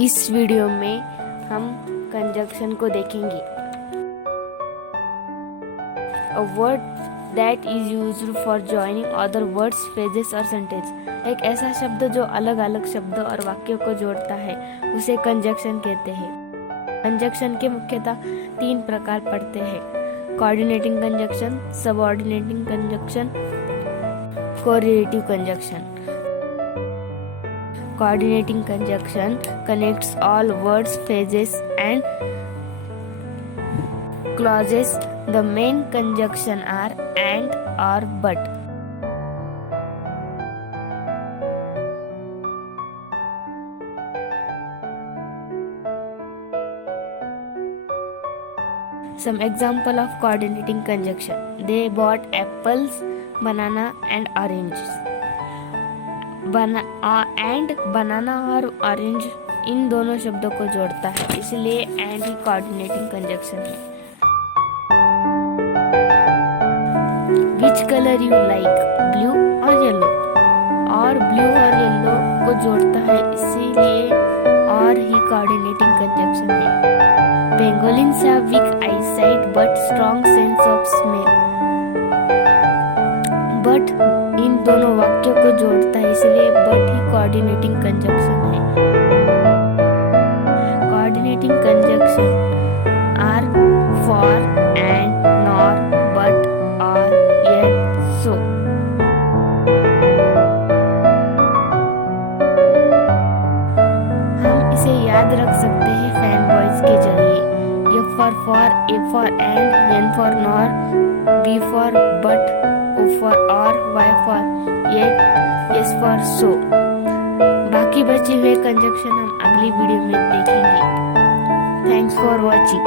इस वीडियो में हम कंजक्शन को देखेंगे। A word that is used for joining other words, phrases और sentence। एक ऐसा शब्द जो अलग अलग शब्द और वाक्यों को जोड़ता है उसे कंजक्शन कहते हैं। कंजक्शन के मुख्यतः 3 प्रकार पड़ते हैं: coordinating conjunction, subordinating conjunction, correlative conjunction. Coordinating conjunction connects all words, phrases and clauses. The main conjunction are and, or, but. Some example of coordinating conjunction: they bought apples, banana and oranges. And banana और orange इन दोनों शब्दों को जोड़ता है, इसलिए and he coordinating conjunction है। Which colour you like, blue और yellow, और ब्लू और येलो को जोड़ता है, इसीलिए और ही कोऑर्डिनेटिंग कंजक्शन है। Pangolins have weak eyesight but strong sense of smell. But इन दोनों वाक्यों को जोड़ता है, इसलिए बट ही कोऑर्डिनेटिंग कंजक्शन है। Coordinating conjunction are for, and, nor, but, or, yet, so. हम इसे याद रख सकते हैं फैन वॉइस के जरिए। F for, A for and, N for nor, B for but, O for or, Y for yet, S for so। बाकी बचे हुए कंजक्शन हम अगली वीडियो में देखेंगे। Thanks for watching.